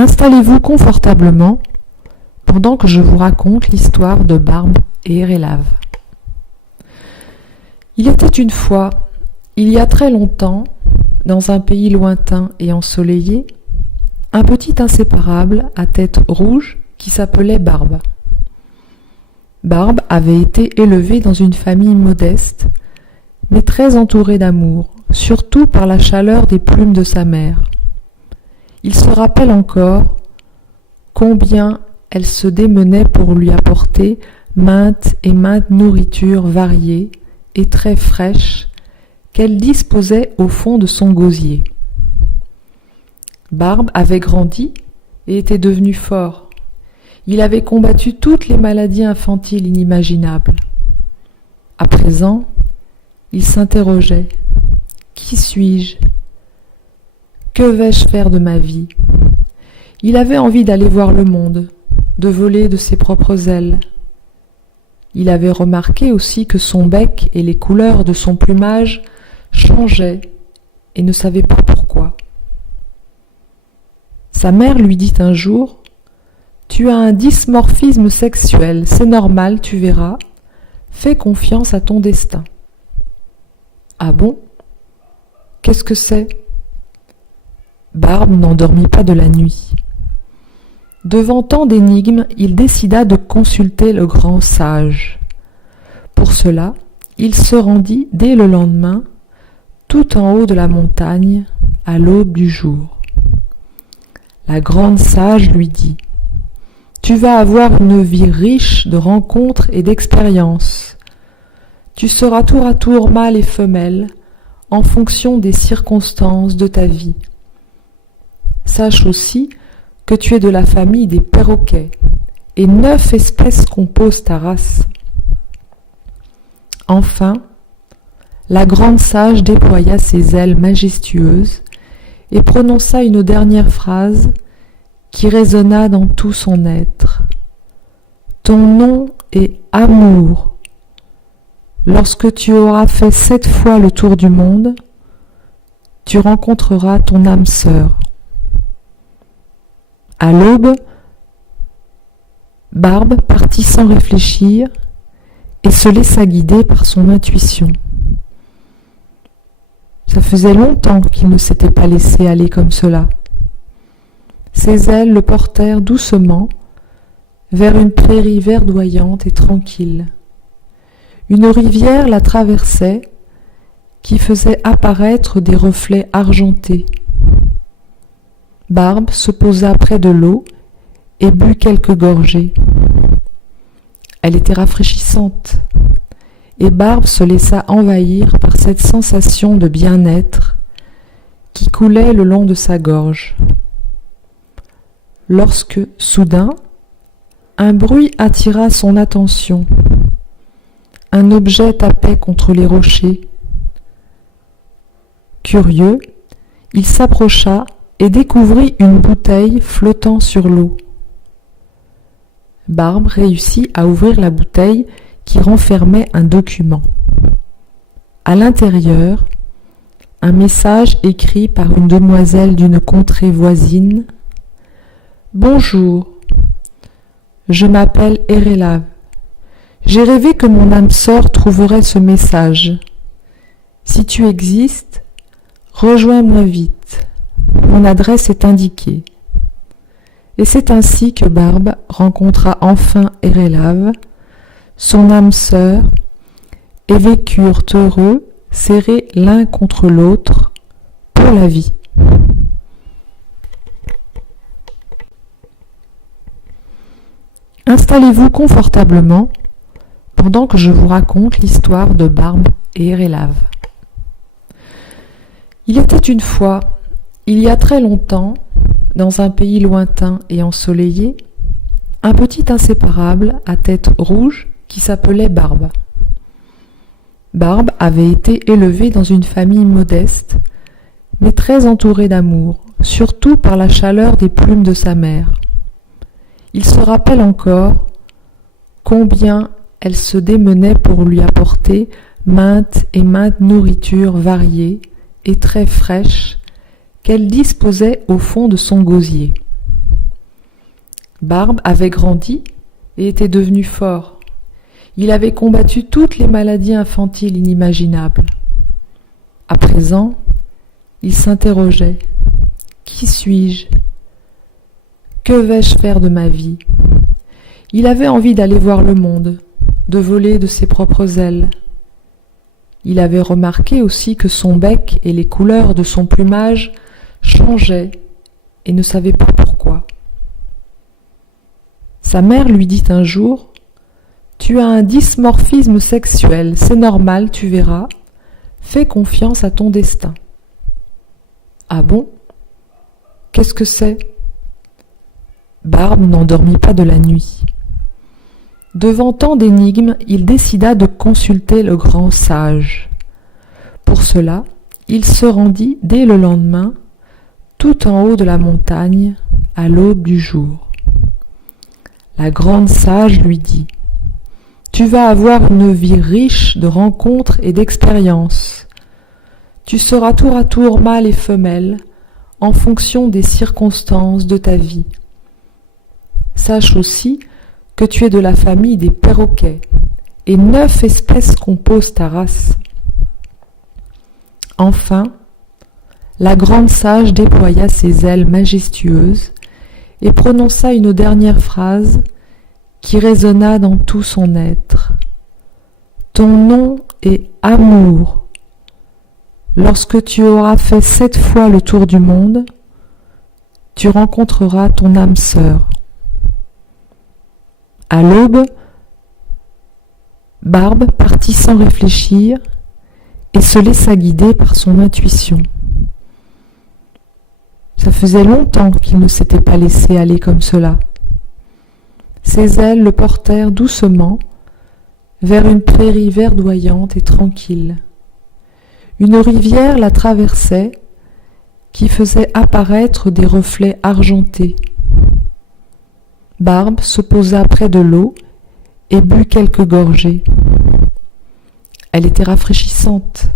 Installez-vous confortablement pendant que je vous raconte l'histoire de Barbe et Érélave. Il était une fois, il y a très longtemps, dans un pays lointain et ensoleillé, un petit inséparable à tête rouge qui s'appelait Barbe. Barbe avait été élevé dans une famille modeste, mais très entourée d'amour, surtout par la chaleur des plumes de sa mère. Il se rappelle encore combien elle se démenait pour lui apporter maintes et maintes nourritures variées et très fraîches qu'elle disposait au fond de son gosier. Barbe avait grandi et était devenu fort. Il avait combattu toutes les maladies infantiles inimaginables. À présent, il s'interrogeait. Qui suis-je ? Que vais-je faire de ma vie ? Il avait envie d'aller voir le monde, de voler de ses propres ailes. Il avait remarqué aussi que son bec et les couleurs de son plumage changeaient et ne savait pas pourquoi. Sa mère lui dit un jour : « Tu as un dysmorphisme sexuel, c'est normal, tu verras. Fais confiance à ton destin. » Ah bon ? Qu'est-ce que c'est ? Barbe n'endormit pas de la nuit. Devant tant d'énigmes, il décida de consulter le grand sage. Pour cela, il se rendit dès le lendemain, tout en haut de la montagne, à l'aube du jour. La grande sage lui dit : « Tu vas avoir une vie riche de rencontres et d'expériences. Tu seras tour à tour mâle et femelle, en fonction des circonstances de ta vie. Sache aussi que tu es de la famille des perroquets, et 9 espèces composent ta race. » Enfin, la grande sage déploya ses ailes majestueuses et prononça une dernière phrase qui résonna dans tout son être. « Ton nom est Amour. Lorsque tu auras fait 7 fois le tour du monde, tu rencontreras ton âme sœur. » À l'aube, Barbe partit sans réfléchir et se laissa guider par son intuition. Ça faisait longtemps qu'il ne s'était pas laissé aller comme cela. Ses ailes le portèrent doucement vers une prairie verdoyante et tranquille. Une rivière la traversait qui faisait apparaître des reflets argentés. Barbe se posa près de l'eau et but quelques gorgées. Elle était rafraîchissante, et Barbe se laissa envahir par cette sensation de bien-être qui coulait le long de sa gorge. Lorsque, soudain, un bruit attira son attention. Un objet tapait contre les rochers. Curieux, il s'approcha et découvrit une bouteille flottant sur l'eau. Barbe réussit à ouvrir la bouteille qui renfermait un document. À l'intérieur, un message écrit par une demoiselle d'une contrée voisine. « Bonjour, je m'appelle Érélave. J'ai rêvé que mon âme sœur trouverait ce message. Si tu existes, rejoins-moi vite. Mon adresse est indiquée. » Et c'est ainsi que Barbe rencontra enfin Érélave, son âme sœur, et vécurent heureux, serrés l'un contre l'autre, pour la vie. Installez-vous confortablement pendant que je vous raconte l'histoire de Barbe et Érélave. Il était une fois, il y a très longtemps, dans un pays lointain et ensoleillé, un petit inséparable à tête rouge qui s'appelait Barbe. Barbe avait été élevé dans une famille modeste, mais très entourée d'amour, surtout par la chaleur des plumes de sa mère. Il se rappelle encore combien elle se démenait pour lui apporter maintes et maintes nourritures variées et très fraîches qu'elle disposait au fond de son gosier. Barbe avait grandi et était devenu fort. Il avait combattu toutes les maladies infantiles inimaginables. À présent, il s'interrogeait. Qui suis-je? Que vais-je faire de ma vie? Il avait envie d'aller voir le monde, de voler de ses propres ailes. Il avait remarqué aussi que son bec et les couleurs de son plumage changeaient et ne savait pas pourquoi. Sa mère lui dit un jour : « Tu as un dysmorphisme sexuel, c'est normal, tu verras. Fais confiance à ton destin. » Ah bon? Qu'est-ce que c'est? Barbe n'endormit pas de la nuit. Devant tant d'énigmes, il décida de consulter le grand sage. Pour cela, il se rendit dès le lendemain, tout en haut de la montagne, à l'aube du jour. La grande sage lui dit : « Tu vas avoir une vie riche de rencontres et d'expériences. Tu seras tour à tour mâle et femelle, en fonction des circonstances de ta vie. Sache aussi que tu es de la famille des perroquets, et 9 espèces composent ta race. » Enfin, la grande sage déploya ses ailes majestueuses et prononça une dernière phrase qui résonna dans tout son être. « Ton nom est Amour. Lorsque tu auras fait 7 fois le tour du monde, tu rencontreras ton âme sœur. » À l'aube, Barbe partit sans réfléchir et se laissa guider par son intuition. Ça faisait longtemps qu'il ne s'était pas laissé aller comme cela. Ses ailes le portèrent doucement vers une prairie verdoyante et tranquille. Une rivière la traversait qui faisait apparaître des reflets argentés. Barbe se posa près de l'eau et but quelques gorgées. Elle était rafraîchissante,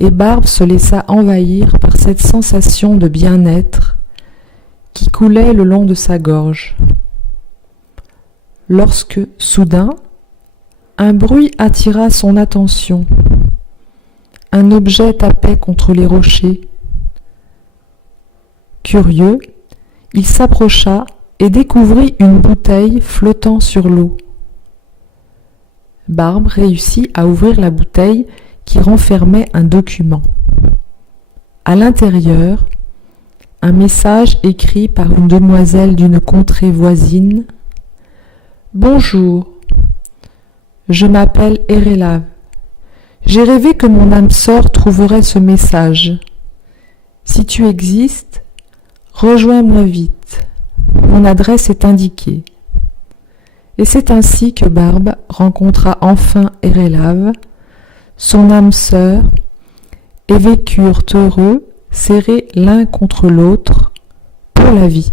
et Barbe se laissa envahir par cette sensation de bien-être qui coulait le long de sa gorge. Lorsque, soudain, un bruit attira son attention. Un objet tapait contre les rochers. Curieux, il s'approcha et découvrit une bouteille flottant sur l'eau. Barbe réussit à ouvrir la bouteille qui renfermait un document. À l'intérieur, un message écrit par une demoiselle d'une contrée voisine. « Bonjour, je m'appelle Erelave. J'ai rêvé que mon âme sœur trouverait ce message. Si tu existes, rejoins-moi vite. Mon adresse est indiquée. » Et c'est ainsi que Barbe rencontra enfin Erelave, son âme sœur, et vécurent heureux, serrés l'un contre l'autre, pour la vie.